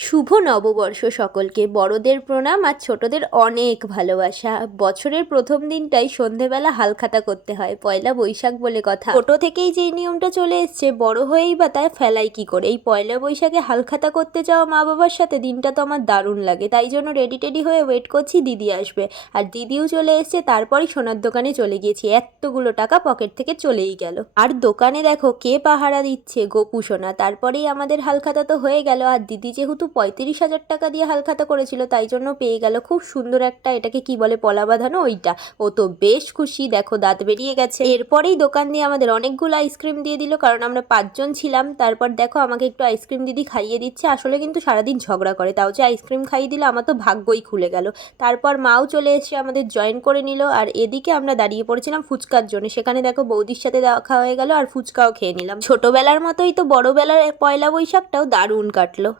শুভ নববর্ষ সকলকে। বড়দের প্রণাম আর ছোটদের অনেক ভালোবাসা। বছরের প্রথম দিনটাই সন্ধেবেলা হালখাতা করতে হয়, পয়লা বৈশাখ বলে কথা। ছোট থেকেই যেই নিয়মটা চলে এসছে, বড় হয়েই বা তাই ফেলাই কি করে। এই পয়লা বৈশাখে হালখাতা করতে যাওয়া মা বাবার সাথে দিনটা তো আমার দারুণ লাগে, তাই জন্য রেডি টেডি হয়ে ওয়েট করছি দিদি আসবে। আর দিদিও চলে এসছে, তারপরই সোনার দোকানে চলে গিয়েছি। এতগুলো টাকা পকেট থেকে চলেই গেল। আর দোকানে দেখো কে পাহারা দিচ্ছে, গোপু সোনা। তারপরেই আমাদের হালখাতা তো হয়ে গেল। আর দিদি যেহেতু 35,000 টাকা দিয়ে হালখাতা করেছিল, তাই জন্য পেয়ে গেল খুব সুন্দর একটা, এটাকে কি বলে, পলা বাঁধানো ওইটা। ও তো বেশ খুশি, দেখো দাঁত বেরিয়ে গেছে। এরপরেই দোকান দিয়ে আমাদের অনেকগুলো আইসক্রিম দিয়ে দিল, কারণ আমরা 5জন ছিলাম। তারপর দেখো আমাকে একটু আইসক্রিম দিদি খাইয়ে দিচ্ছে। আসলে কিন্তু সারাদিন ঝগড়া করে, তাও যে আইসক্রিম খাইয়ে দিল, আমার তো ভাগ্যই খুলে গেল। তারপর মাও চলে এসে আমাদের জয়েন করে নিল। আর এদিকে আমরা দাঁড়িয়ে পড়েছিলাম ফুচকার জন্য। সেখানে দেখো বৌদির সাথে দেখা হয়ে গেল, আর ফুচকাও খেয়ে নিলাম। ছোটবেলার মতোই তো বড়বেলার পয়লা বৈশাখটাও দারুণ কাটলো।